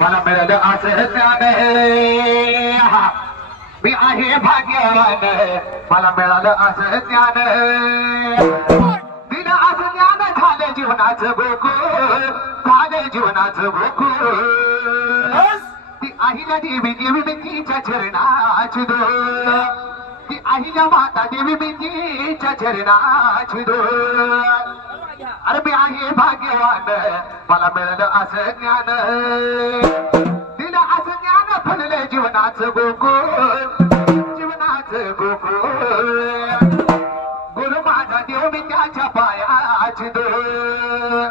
मला मिळालं असं ज्ञान मी आहे भाग्यवान मला मिळालं असं ज्ञान दिलं असं ज्ञान झालं जीवनाचं गोकुळ झालं जीवनाचं गोकुळ ती आईला देवी देवी बिंदीच्या चरणाची डोळ ती आईला माता देवी बिंदीच्या चरणाची डोळ अरे मी आहे भाग्यवान मला मिळालं असं ज्ञान दिलं असं ज्ञान फुललं जीवनाचं गोकुळ जीवनाचं गोकुळ गुरु माझा देव मी त्याच्या पायाची डोळ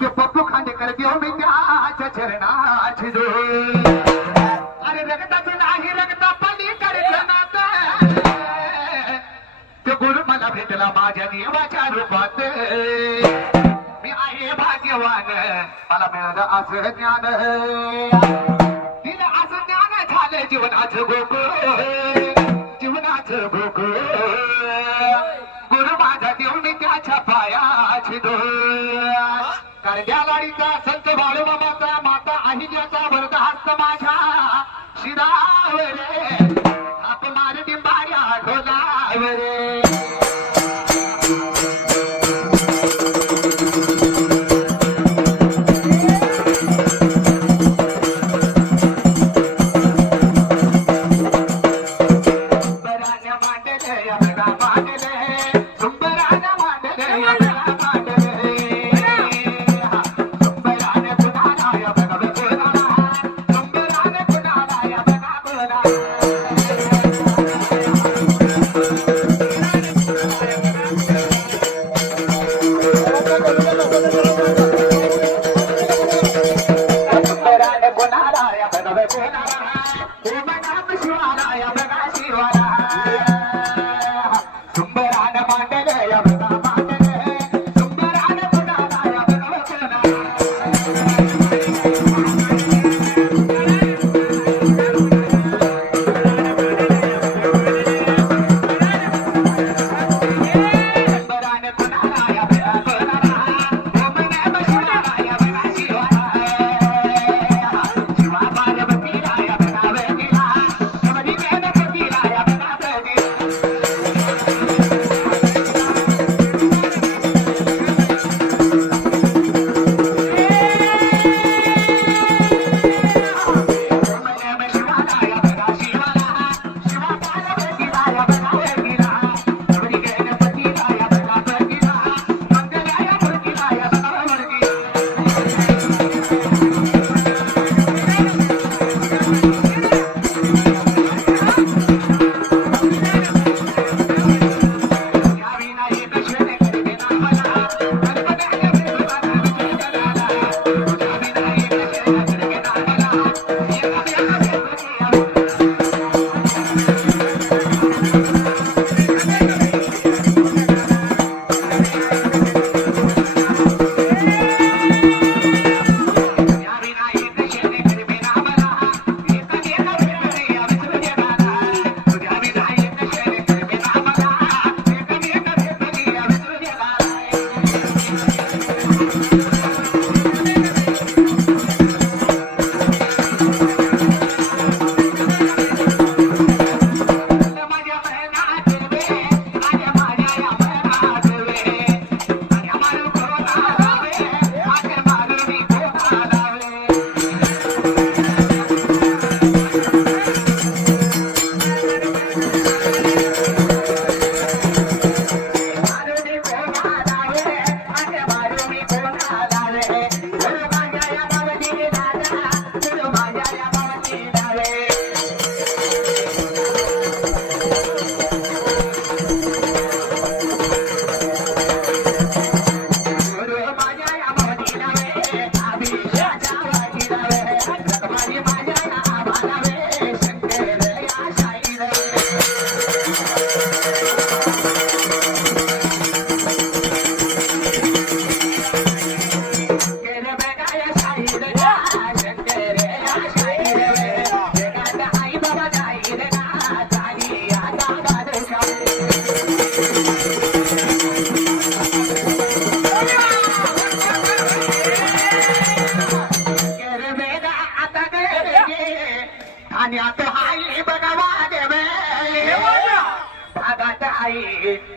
ते पप्पू खांडेकर देव मी त्याच्या चरणाची डोळ अरे रगताचं नाही रगता पलीकडचं नातं ते गुरु मला भेटला माझ्या देवाच्या रूपात मी आहे भाग्यवान मला मिळालं असं ज्ञान दिलं असं ज्ञान झालं जीवनाचं गोकुळ जीवनाचं गोकुळ गुरु माझा देव मी त्याच्या पायाची डोळ करड्या लाडीचा संत बाळूमामाचा माता अहिल्याचा वरद हस्त माझ्या शिरावर आप मार डिंबाऱ्या ढोलावर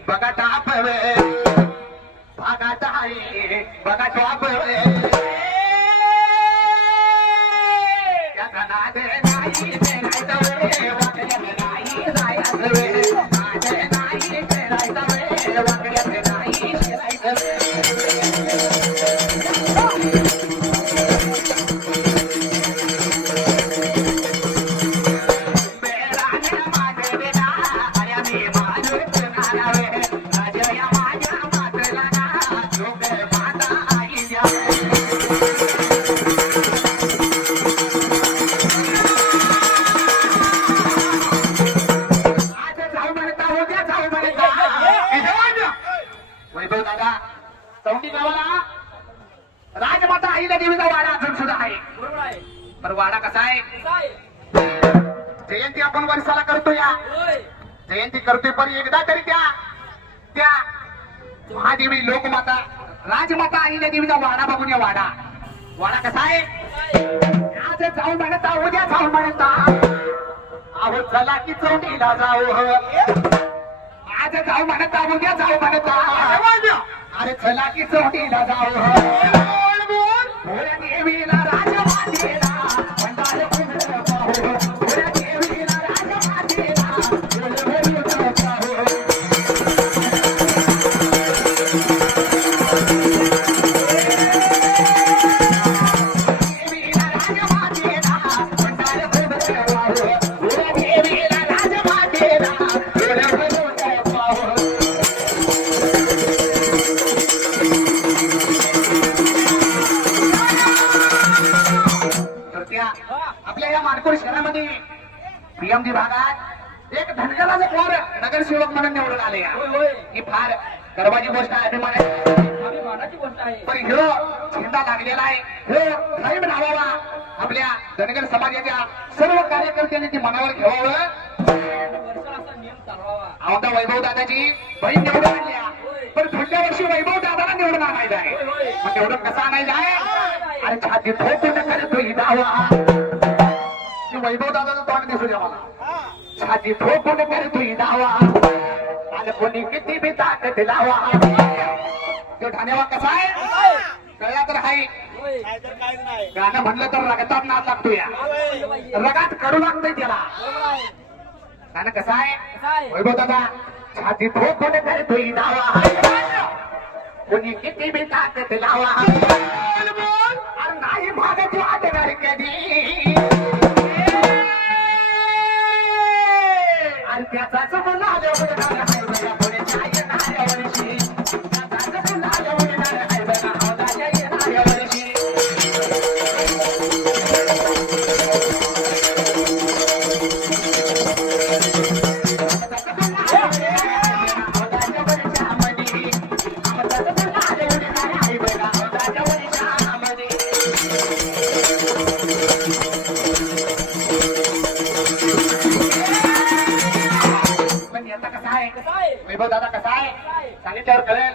बघा टापवे बघा टाळी बघा टापवे त्याचा नाद नाही फेरायचा वे वाकड्यात नाही जायचं वे नाद नाही फेरायचा वे वाकड्यात नाही फेरायचं वैभव दादा चौंडी गावाला राजमाता आईला देवीचा वाडा अजून सुद्धा आहे पण वाडा कसा आहे जयंती आपण वर्षाला करतो या जयंती करतोय पण एकदा तरी त्या महादेवी लोकमाता राजमाता आईला देवीचा वाडा बघून या वाडा कसा आहे आज जाऊ म्हणता उद्या जाऊ म्हणता अहो चला की चौंडीला जाऊ आज जाऊ म्हणता उद्या जाऊ म्हणता अरे चला की चौंडीला जाऊ भोळ्या देवीला राजमातेला भंडार फुलं पाहू भोळ्या देवीला राजमातेला फुलं भरून पाहू देवीला राजमातेला भंडार फुलं पाहू भोळ्या देवीला राजमातेला फुलं भरून पाहू आपल्या या मानकोर शहरामध्ये पीएमजी भागात एक धनगराचे पोर नगरसेवक म्हणून निवडून आले ही फार गर्वाची गोष्ट आहे अभिमानाची गोष्ट आहे पण ह्यो झेंडा लागलेला आहे ह्यो साहेब नावावा आपल्या धनगर समाजाच्या सर्व कार्यकर्त्यांनी ती मनावर घ्यावं आमदा वैभव दादाची बहीण निवडून आणल्या पण पुढल्या वर्षी वैभव दादाला निवडून आणायचं आहे मग निवडून कसा आणायचं आहे अरे छाती ठोकून करतो दावा वैभव दादाचं तोंड दिसू द्या मला छाती ठोकून करतो दावा आणि कोणी किती बी ताकद लावा तो ठाण्यावा कसा आहे कळला तर आहे गाणं म्हणलं तर रगतात नाद लागतो या रगात करू लागतंय त्याला गाणं कसं आहे वैभव दादा छाती ठोकून करतो दावा कोणी किती बी ताकद लावा अरे नाही मागत वाटणार कधी आणि त्याचाच मुलाला उडणार आहे बघा पुढे येणाऱ्या वर्षी त्याचाच मुलाला उडणार आहे बघा हौदाच्या येणाऱ्या वर्षी वैभव दादा कसा आहे सांगितल्यावर कळेल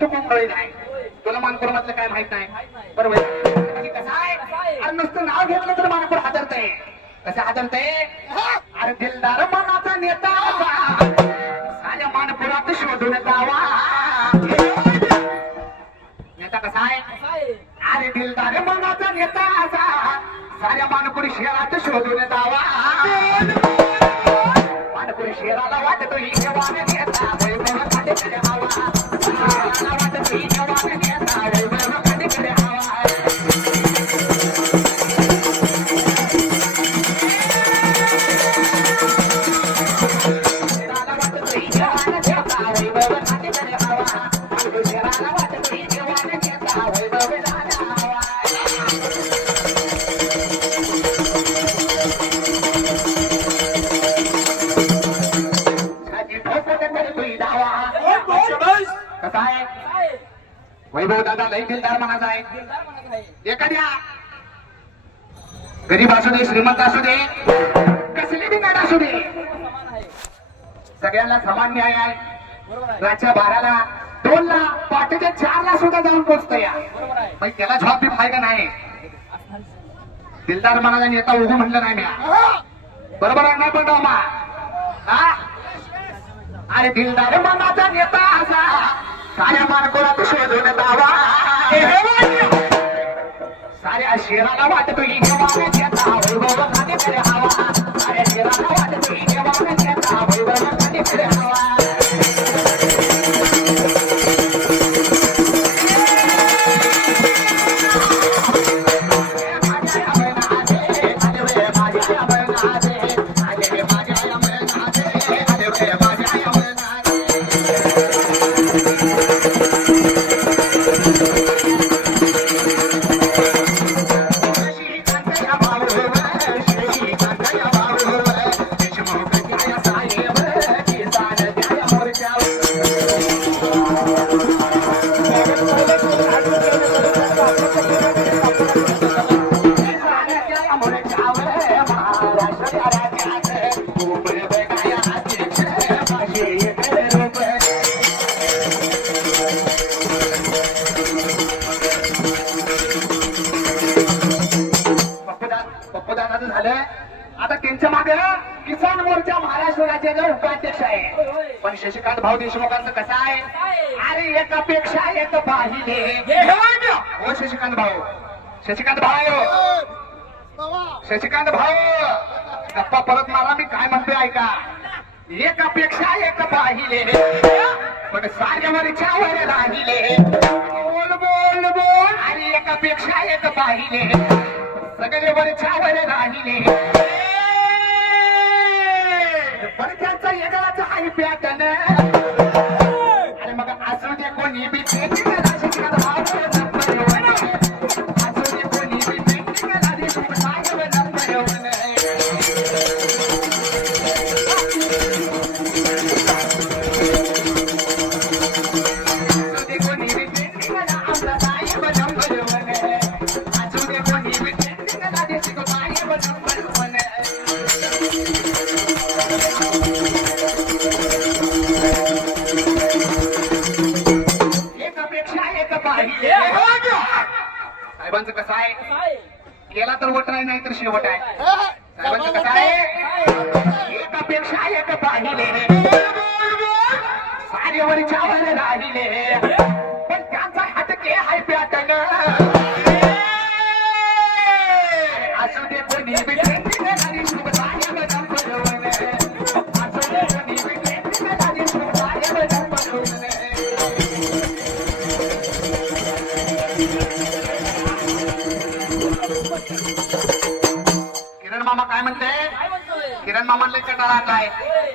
तू कुंभळी नाही तुला मानपूर मधलं काय माहित नाही बरोबर कसं आहे अरे नुसतं नाव घेतलं तर मानपूर हादरतंय कसं हादरतंय अरे दिलदार मनाचा नेता साऱ्या मानपुरात शोधून जावा नेता कसा आहे अरे दिलदार मनाचा नेता साऱ्या मानपुरी शहरात शोधून जावा मानपुरी शहराला वाटतो ही जवान नेता वैभव खांडेकडे हवा शहराला वाटतो ही जवान नेता वैभव खांडेकडे हवा शहराला वाटतो ही जवान नेता वैभव खांडेकडे हवा शहराला वाटतो ही जवान नेता वैभव झाला हवा कसा आहे वैभव दादा लई दिलदार मनाचा आहे एखाद्या गरीब असू दे श्रीमंत असू दे कसली बी गाड असू दे सगळ्यांना समान न्याय आहे रातच्या 12ला 2ला पहाटेच्या 4ला सुद्धा जाऊन पोहोचतो या मग त्याला जॉब बी फायदा नाही दिलदार मनाचा नेता उभं म्हणलं नाही मी बरोबर आहे नाही पण अरे दिलदार मनाचा साऱ्या मानकोरात शोधून दावा साऱ्या शेराला वाटतो वैभव खाली फिरे हवा साऱ्या शेराला वाटतो वैभव खाली फिरे हवा आता त्यांच्या मागे किसान मोर्चा महाराष्ट्र राज्याचा उपाध्यक्ष आहे पण शशिकांत भाऊ देशमुखांचं कसं आहे अरे एकापेक्षा एक पाहिले हो शशिकांत भाऊ शशिकांत भाऊ गप्पा परत मारा मी काय म्हणतोय ऐका एकापेक्षा एक पाहिले पण साऱ्यावरच्यावर राहिले बोल बोल बोल आणि एकापेक्षा एक पाहिले सगळे वरच्यावर राहिले पण त्यांचा वेगळाच आहे पॅटर्न आणि मग असू दे कोणी बी शशिकांत भाऊ असू दे कोणी बी साहेबांचं कसं आहे केला तर वट नाही तर शेवट आहे साहेबांचं कसं आहे एकापेक्षा एक पाहिले सारेवरच्या वर राहिले पण त्यांचा हटके हाय पॅटर्न असू दे कोणी किरण मामा काय म्हणते किरण मामाला कटाळा आणलाय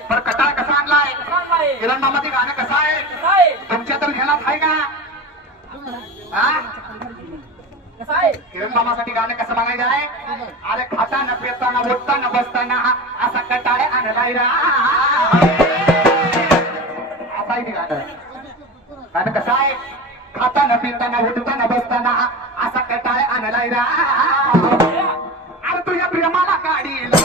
पण कटाळा कसा आणलाय किरण मामा ते गाणं कसं आहे तुमच्या तर ध्यानात आहे का किरण मामासाठी गाणं कसं म्हणायचं आहे अरे खाताना पिताना उठताना बसताना असा कटाळे आणलाय रा असा आहे ते गाणं कसं आहे खाताना पिताना उठताना बसताना असा कटाळे आणलाय रा अरे तुझ्या प्रेमाला काढीला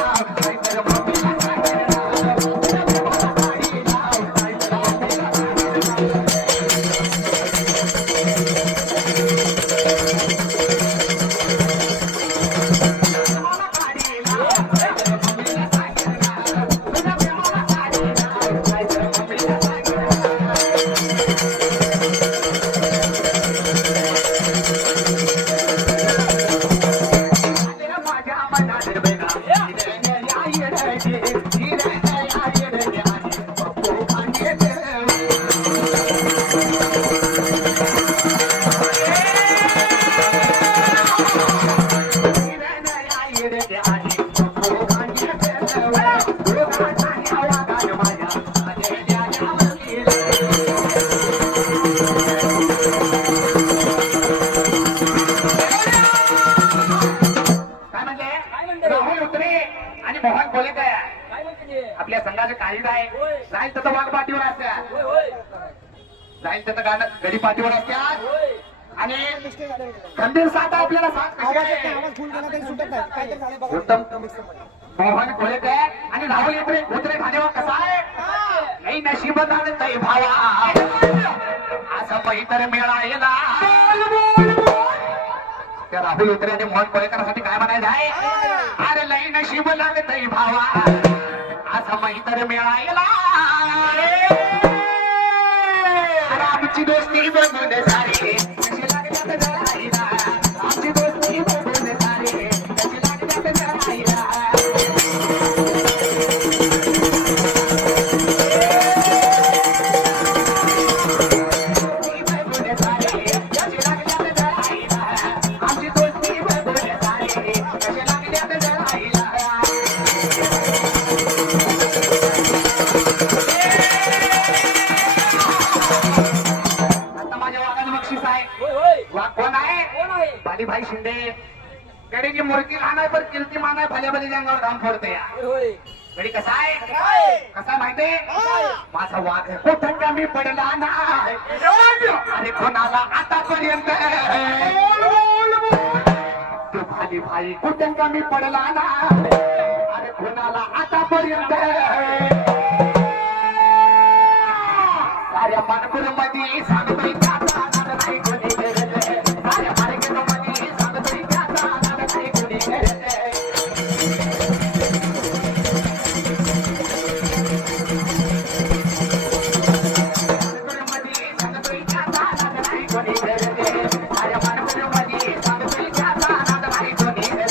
आपल्या संघाचं काही आहे जाईल तर वाघ पाठीवर असत्या जाईल तर गाणं गडी पाठीवर असत्या आणि खंबीर साथ आपल्याला उत्तम मोहन खोलेकर आणि राहुल उतरे ठाणेवर कसा आहे नाही नशीब जाणतय भावा असं पैतर मिळायला त्या राहुल उतरे आणि मोहन खोलेकरसाठी काय म्हणायचं आहे अरे लई नशीब लागतय भावा असं मैत्र मिळायला आमची दोस्ती बघून सारे कशी लागतात जराईला आमची दोस्ती बघून सारे कशी लागतात जराईला आमची दोस्ती बघून सारे कशी लागतात जराईला कोण आहे बालीभाई शिंदे गडीची मूर्ती लहान आहे पण कीर्ती मान आहे भल्या भल्या अंगावर धाम फोडते या गडी कसा आहे कसा माहितीये माझा वाघ कुठं कमी पडला नाही अरे कोणाला आतापर्यंत तो भालीभाई कुठं कमी पडला नाही अरे कोणाला आतापर्यंत साऱ्या मानपूर मध्ये सांगतोय नाही कोणी साऱ्या मार्केटमध्ये सांगतोय नाही कोणी सांगतोय नाही कोणी साऱ्या मानपूर मध्ये सांगतोय नाही कोणी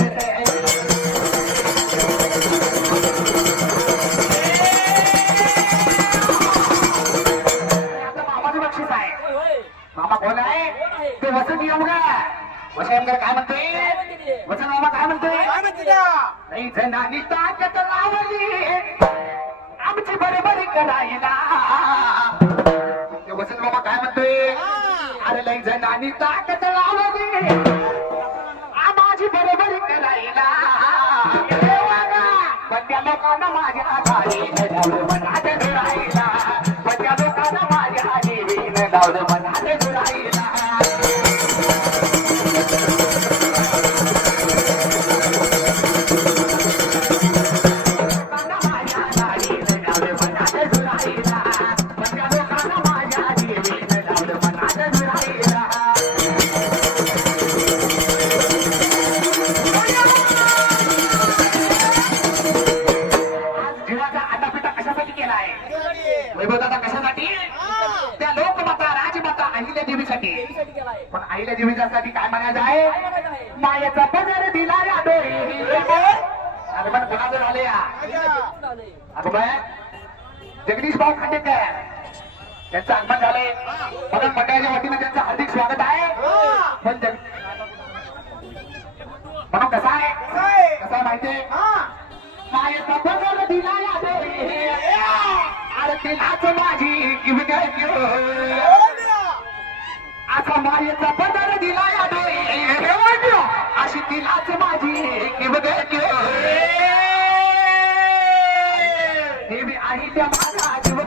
मामा कोण आहे ते वसंत येमगा वसंत काय म्हणतोय वसंत मामा काय म्हणतोय नाही जणांनी ताकद लावली आमची बरोबरी करायला ते वसंत मामा काय म्हणतोय अरे लई जणांनी ताकद लावली माझी बरोबरी करायला पण त्या लोकांना माझ्या आधारी मनात राहिला पण त्या लोकांना माझ्या आधी लावलं मनात राहिला पण आईला देवीसाठी काय म्हणायचं आहे मायेचा पदर दिला या पण कोणाचं झाले अगं बाय जगदीश भाऊ खांडेकर त्यांचं आगमन झालंय म्हणून मंडळाच्या वतीनं त्यांचं हार्दिक स्वागत आहे पण म्हणून कसा आहे कसा माहितीये मायेचा पदर दिला या अरे तिलाच माझी असा मायेचा पदर दिला अशी तिलाच माझी देवी आई त्या माझा जीव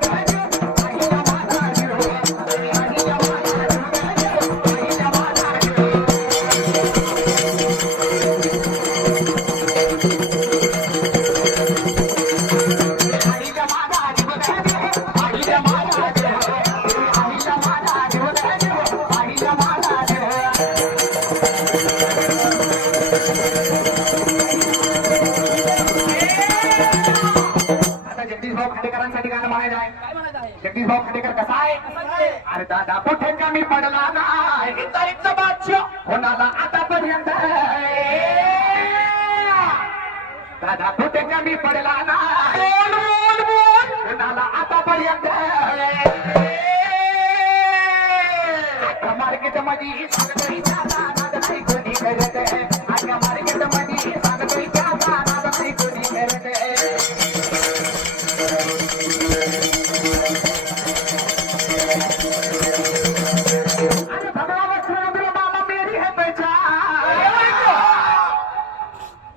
जगदीश भाऊ खांडेकर कसा आहे अरे दादा कुठे कमी पडला नाही तारीखचा बादशाह कोणाला आतापर्यंत दादा कुठे कमी पडला नाही कोणाला आतापर्यंत मार्केट मध्ये सांगतोय नाही कोणी करत आजच्या मार्केट मध्ये सांगतोय नाही कोणी करत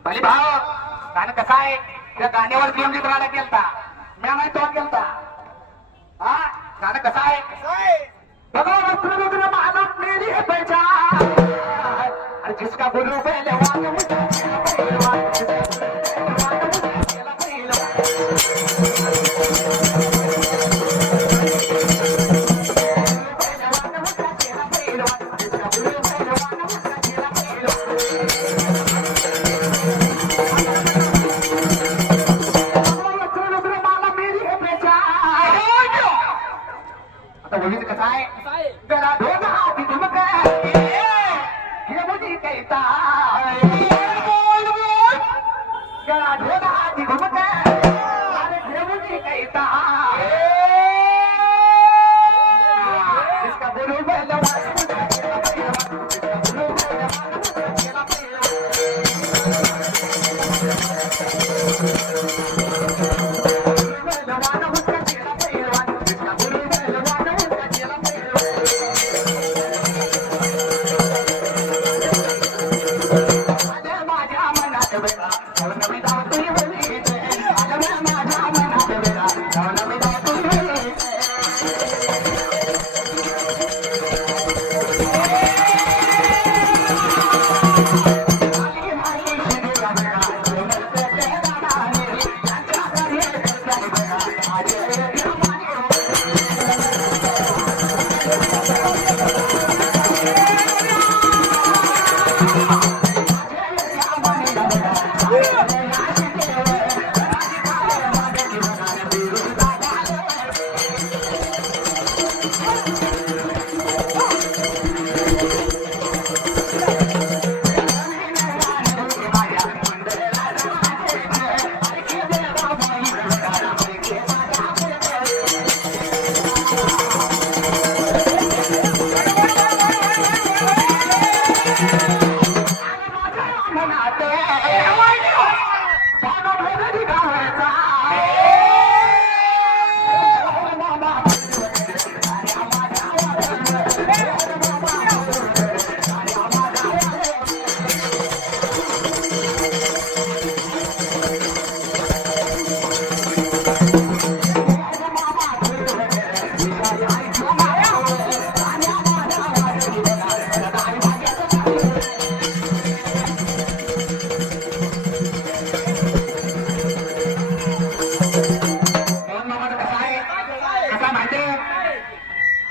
भले भाव गाणं कसं आहे त्या गाण्यावर नियमित राहण्यात गेलता मी नाही तो गेलता हा गाणं कसं आहे भगवान मानव मेरी है पहचान अरे जिसका गुरु पहलवान ओळीत कसा आहे जरा दोन हाती तुमक हे मुली कैता जरा दोन हाती तुमक अरे हे मुली कैता इसका बोलो पहले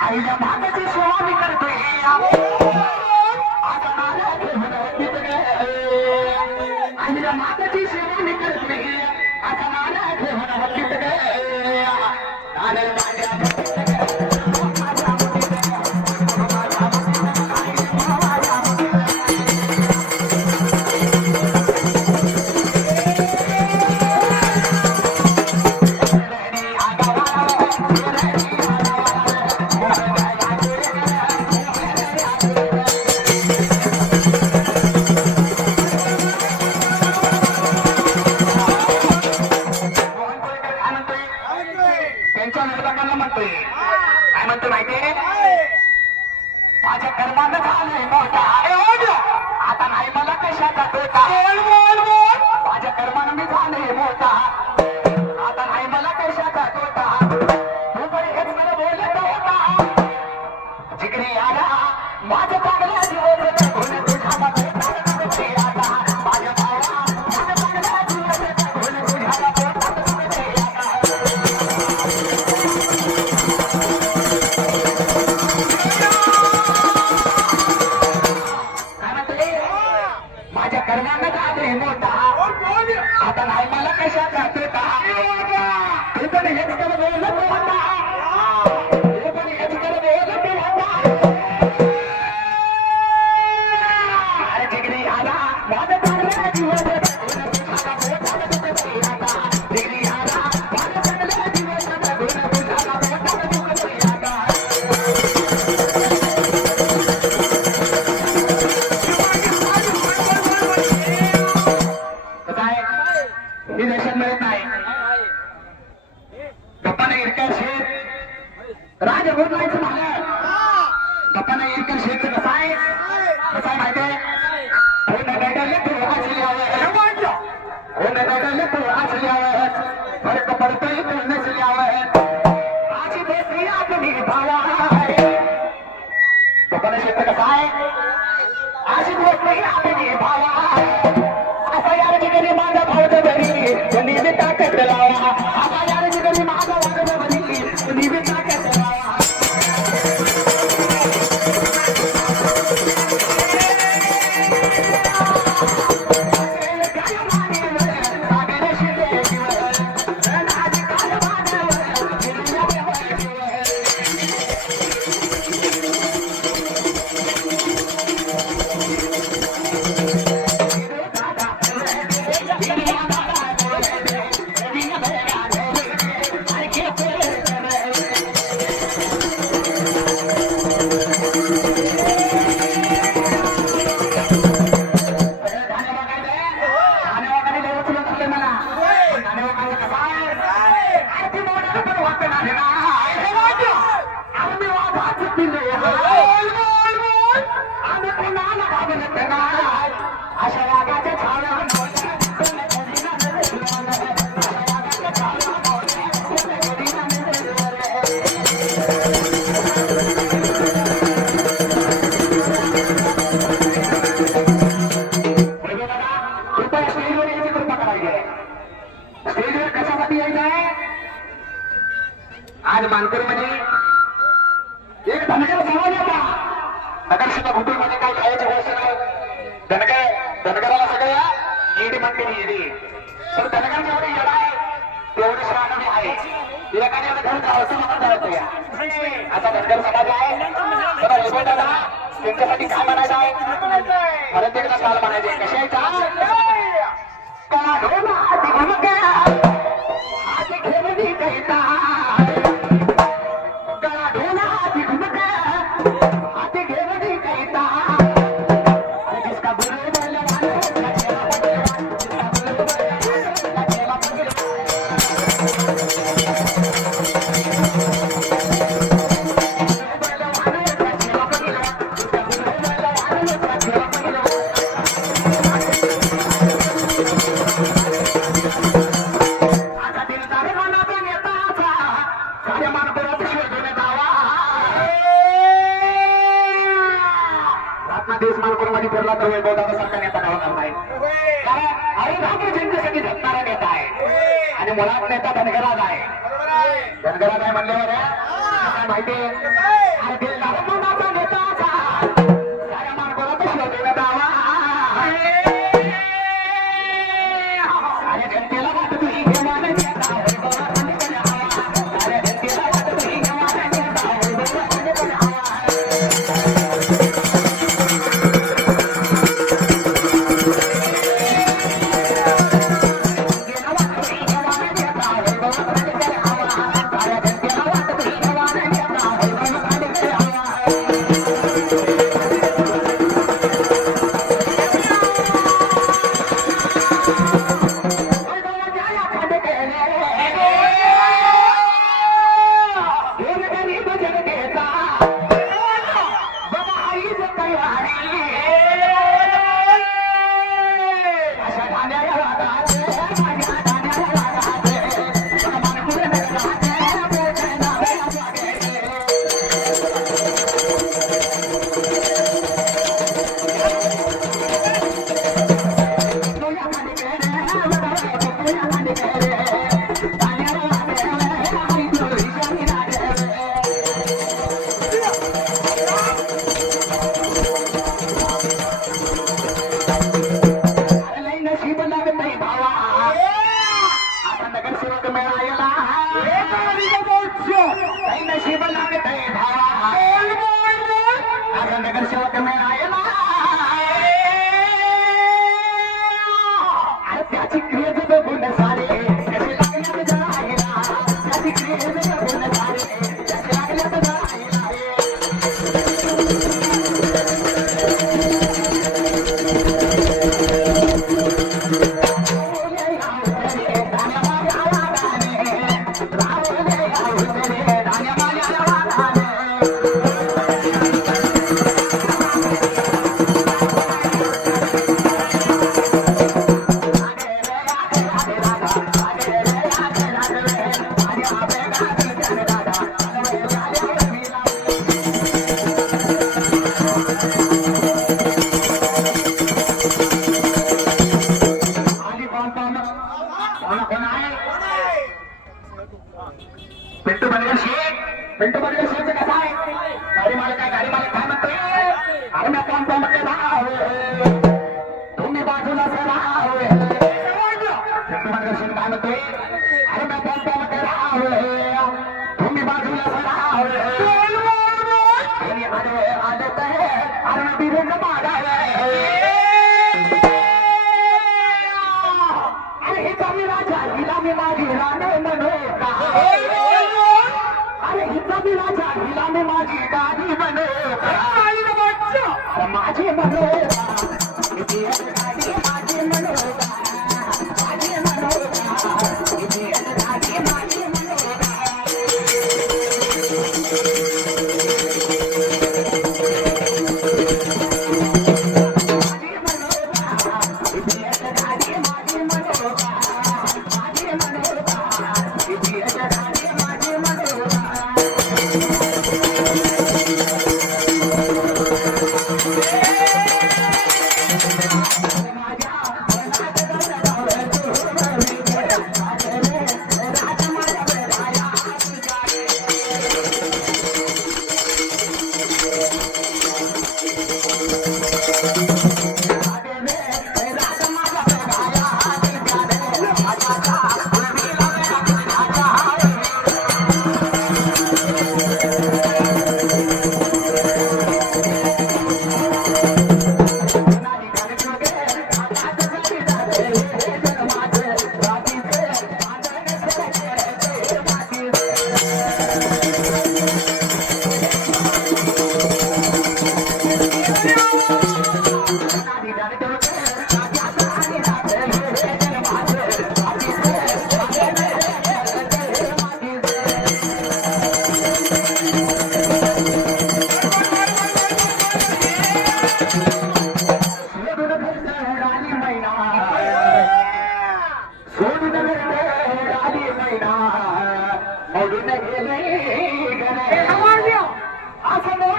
आईला भागाची सेवा मी करतोय आईला भागाची सेवा मी करतोय आता मला ठेवणं हकीत गे आनंद काय म्हणतो माहितीये माझ्या कर्मानं झालंय मोठा आता नाही मला कशाचा तोटा माझ्या कर्मानं मी झालंय मोठा आता नाही मला कशाचा तोटा तू पण हेच मला बोलत होता जिगरी आला माझं चांगल्या दिवस तुझ्या माझ्या भावा माझं चांगल्या दिवस तुझ्या माझ्या कर्मानं झाले मोठा आता नाही मला कशाचा तोटा तू पण हेच कर बोलत होता तू पण हेच कर बोलत होता अरे जिगरी आला माझं चांगल्या दिवस जिगरी आला माझं चांगल्या दिवस ही दर्शन मिळत नाही गप्पाने इरकर शेत राजभोजनाचं झालं गप्पाने इरकर शेत कसं आहे माहितीये कोण दडले तू आचल्यावर फरक पडतोय तू नसल्यावर आजी देती आपली भावा गप्पाने शेत कसं आहे आजी देती आपली भावा असा यार जिगरी माझा भावत बरी तुम्ही बी ताकद लावा असा यार जिगरी माझा वागत बरी तुम्ही बी ताकद लावा दिले आम्ही कोणाला घाबरत नाही अशा वाघाच्या स्टेजवर कशासाठी यायचं आहे आज मानकरमध्ये एक धनगर समाज होता नगरसेवक हॉटेलमध्ये काही खायची गोष्ट नाही धनगराला सगळ्या ईडी म्हणते ईडी तर धनगर जेवढे येणार आहे तेवढे श्रावणी आहे एखाद्या घर जायचं या आता धनगर समाज आहे तर वैभव दादा त्यांच्यासाठी काय म्हणायचं आहे परत एकदा काल म्हणायचे कशाचा देश मालकोमध्ये फिरला तर वैभव दादा सारखा नेता गावणार नाही कारण अरे जनतेसाठी झटणारा नेता आहे आणि मुळात नेता धनगराज आहे धनगराज आहे म्हणल्यावर काय माहिती अरे ते नाचा नेता साऱ्या मालकोला तर शोधण्यात आवा अरे जनतेला वाटत ही घेवान नेता अरे जनतेला वाटत ही घेवान नेता नगरसेवक त्याची क्रियेच बघून सारे कसे लागल्यात जायला त्याची क्रियेच बघून सारे कसे लागल्यात जायला पिंटू बंडगर शेठ कसा आहे गाडी मालक काय म्हणतोय अरे मी कोण मध्ये राहावे तुम्ही बाजूला राहावे पिंटू बंडगर शेठ काय म्हणतोय अरे मी कोण मध्ये राहावे तुम्ही बाजूला राहावे आदत आहे अरे मी बिरेंद्र मागावे अरे हे कमी राजा हिला मी माझी राणे म्हणू अरे हिचा मी राजा हिला मी माझी गाडी म्हणू माझी म्हणू माझी म्हणू माझी म्हणू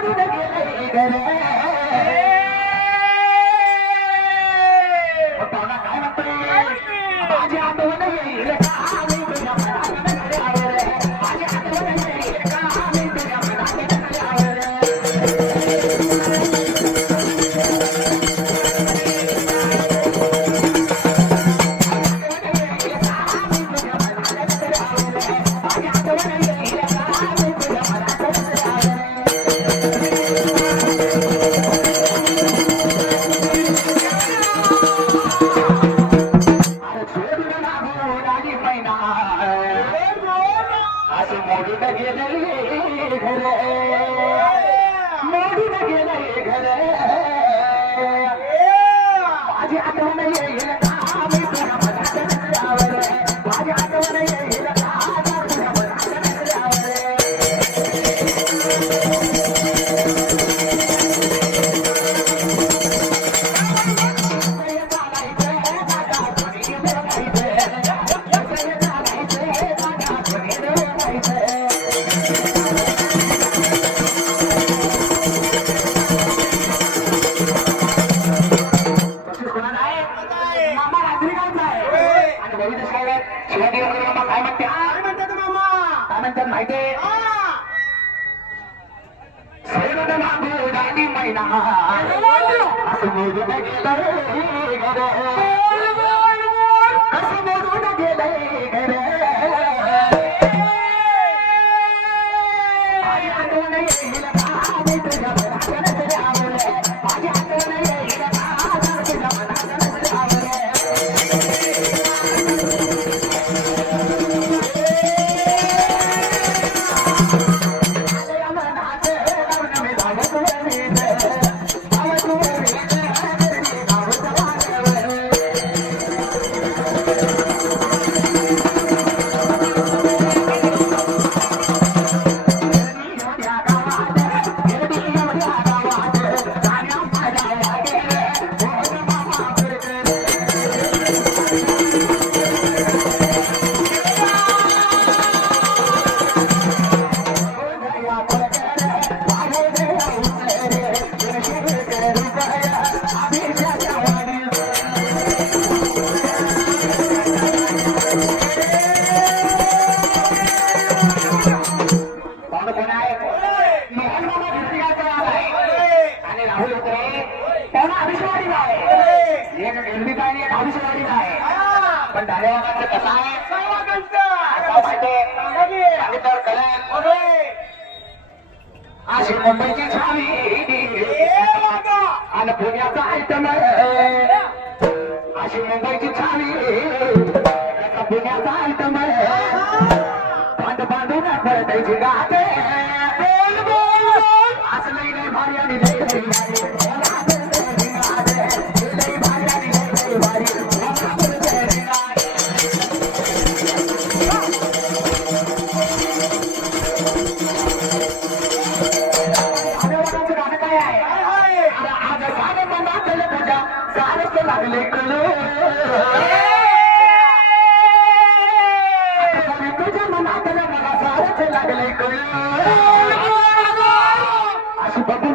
मोडून गेले घरे पाहुणा काय म्हणतोय माझी आठवण येईल का मी तुझ्या मनात नसल्यावर माझी आठवण येईल का मी तुझ्या मनात नसल्यावर पण धारेवागाचं कसं आहे अशी मुंबईची छावी आणि पुण्याचा आयटम अशी मुंबईची छावी पुण्याचा आयटम बांध बांधून पळतायची गाते असं लई लई भारी आणि लई लई भारी लई भारी आणि लई लई भारी लागले कलो तुझ्या मनात मला सारच लागले कलो अशी बघून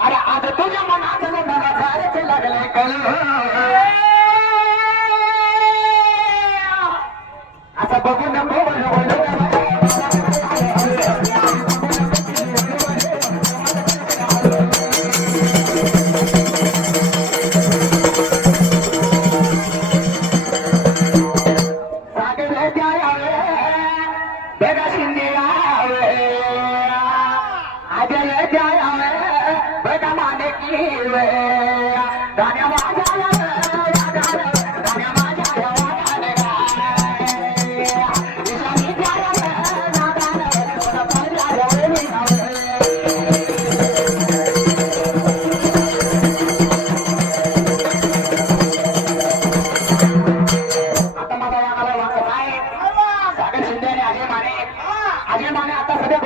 अरे आज तुझ्या मनात मला झाडच लागले कल असं बघून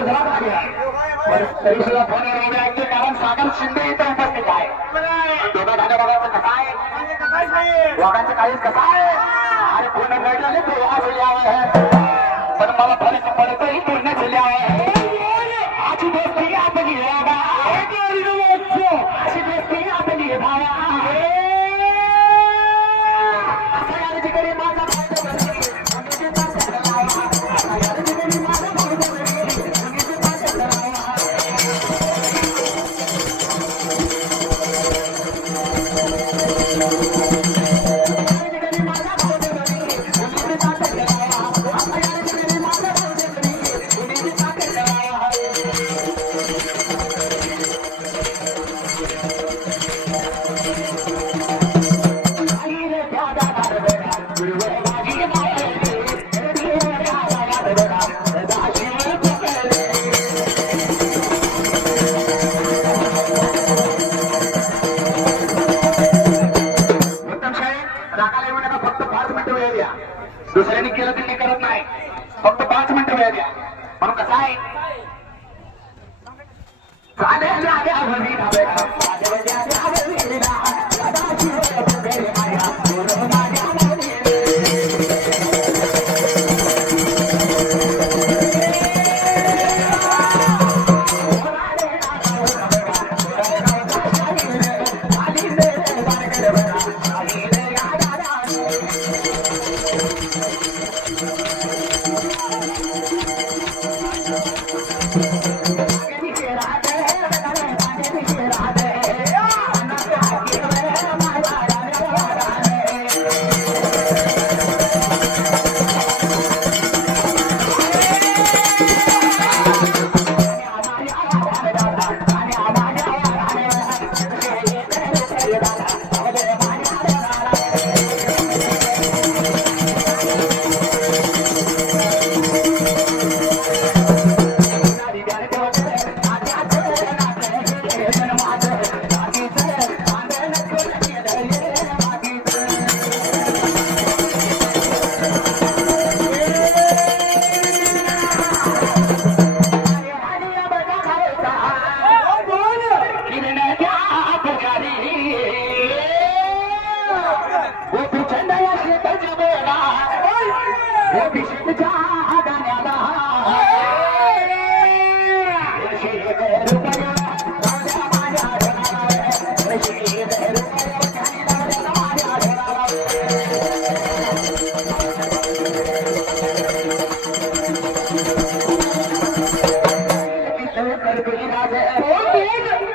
गुजरात मध्ये आहे तरी सुद्धा फोन एवढे ऐकले कारण सागर शिंदे इथे उपस्थित आहे दोघं धान्य बघायचं कसं आहे वाघांचं काळीच कसं आहे अरे पूर्ण लढले तो वहां से आवे है पण मला फरक पडतो ही पूर्ण चले आवे आजी दोस्ती आपली रागा आजी दोस्ती आपली भावा दुसऱ्याने केलं त्यांनी करत नाही फक्त 5 मिनिटं वेळ द्या म्हणून कसं आहे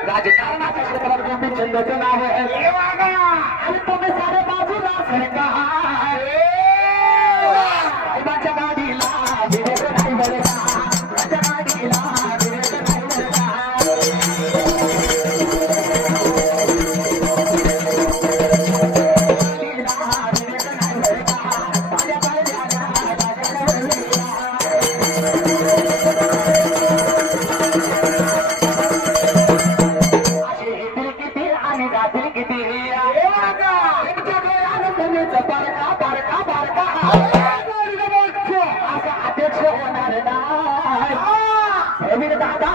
राजकारणाच्या क्षेत्रात गोपीचंदचं नाव आहे आणि तुम्ही सारे बाजूला सरका साहेबाच्या गाडीला विवेक नाही बरं का माझ्या गाडीला विवेक नाही बरं का अध्यक्ष होणार नाही दादा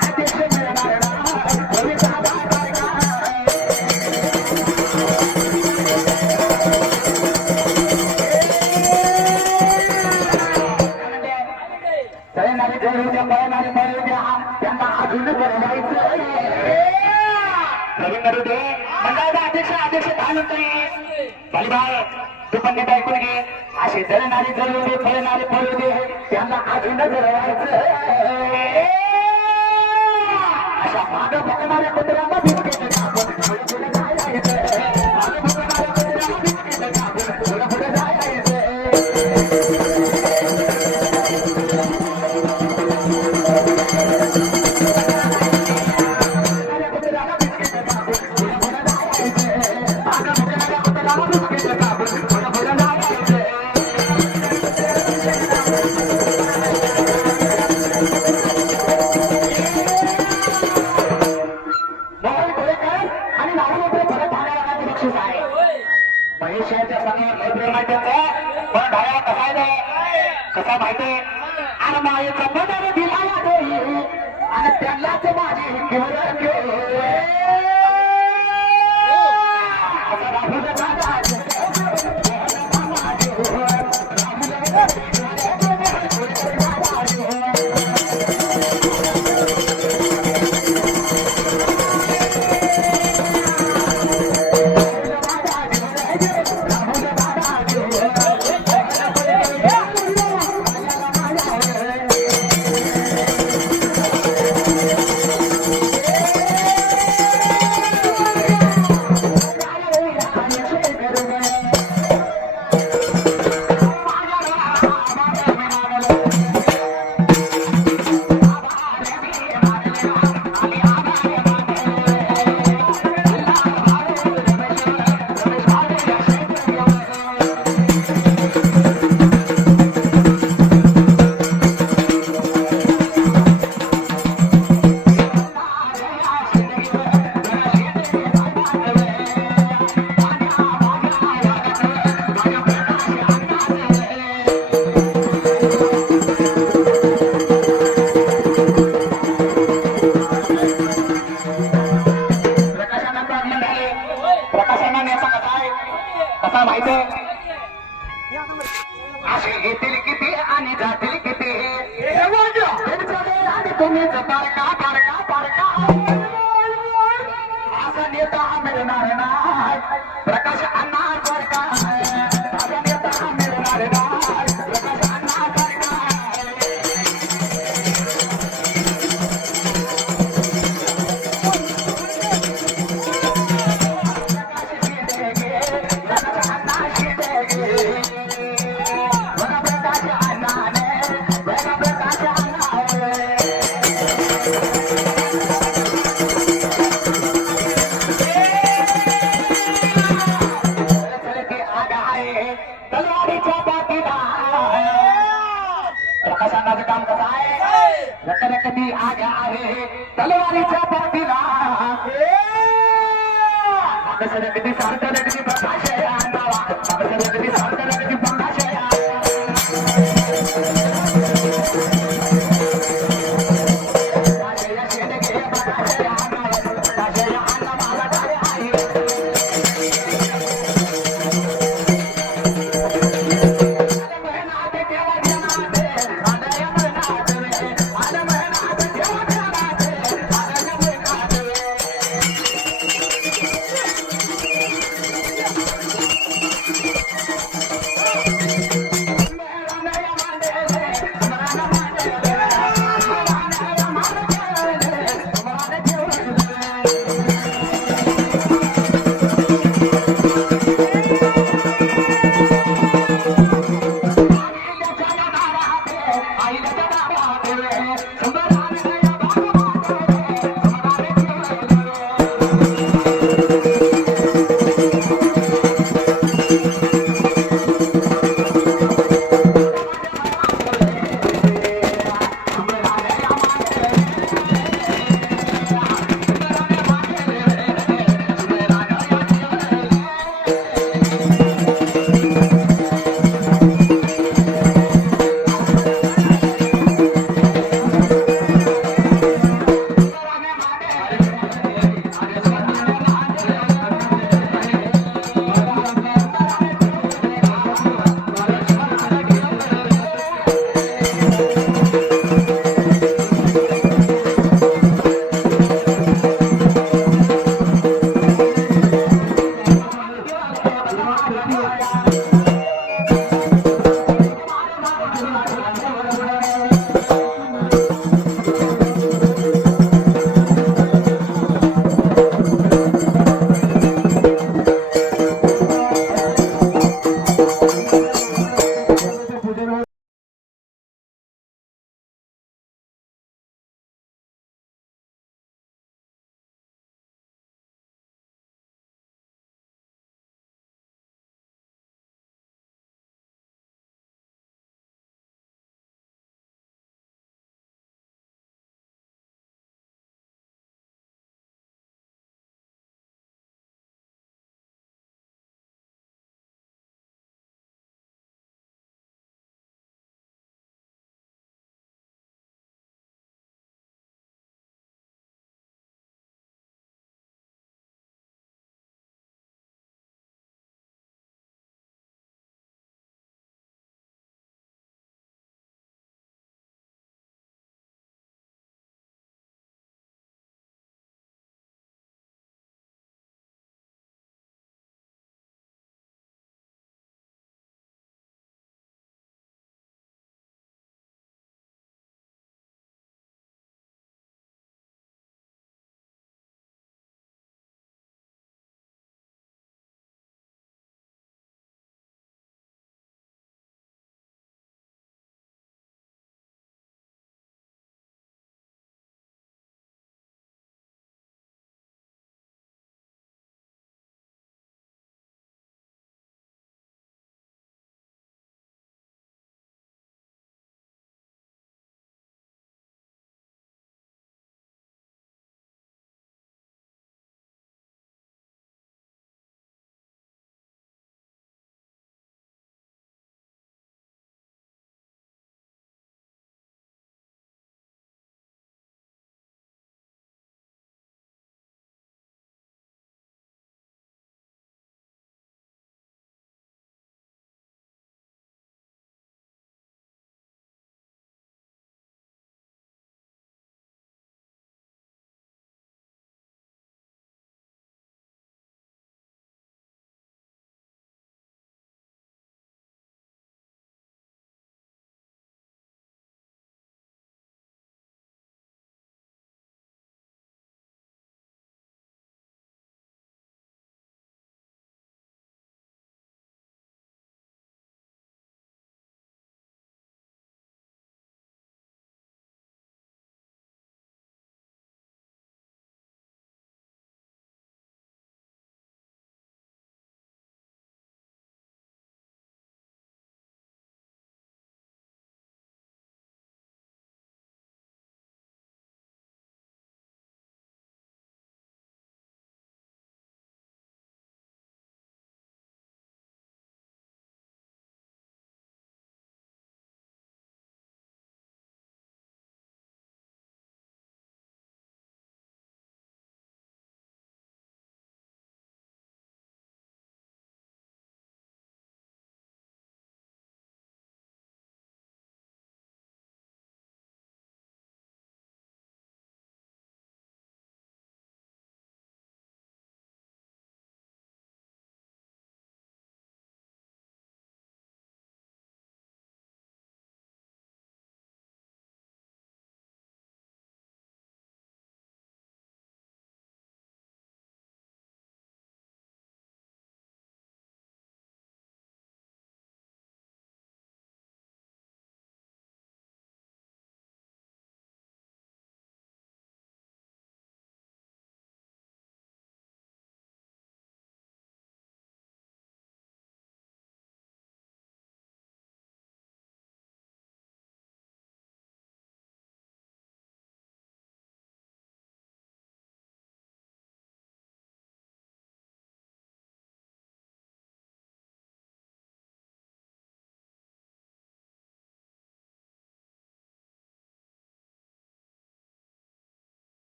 अध्यक्ष मिळणार नाही दादा पळणारे जरूर पळणारे मरू द्या त्यांना अजून बनवायचं मंडळाचा अध्यक्ष घालून बालीबाई तू पण नीट ऐकून घे असे जळणारे जळू दे फळणारे फळू दे त्यांना अजून जळवायचं अशा माग बघणाऱ्या कुत्र्यांना बिस्किट टाकून पुढे जायचं माग बघणाऱ्या कुत्र्यांना बिस्किट टाकून पुढे जायचं महेशाच्या समोर पण ढाळ्या कसा माहिती आणि मायेचा पदर दिला देई आणि त्यांनाच माझी किंमत कसा माहिती असे येतील किती आणि जातील किती आणि तुम्ही बारका बारका बारका असा नेता मिळणार नाही प्रकाश अण्णा बारका असा नेता मिळणार नाही प्रकाश अण्णा बारका प्रकाशांनाचं काम कसं आहे रकरकती आग्या आहे तलवारीच्या पाठीला सरकती सारखं रकती प्रकाश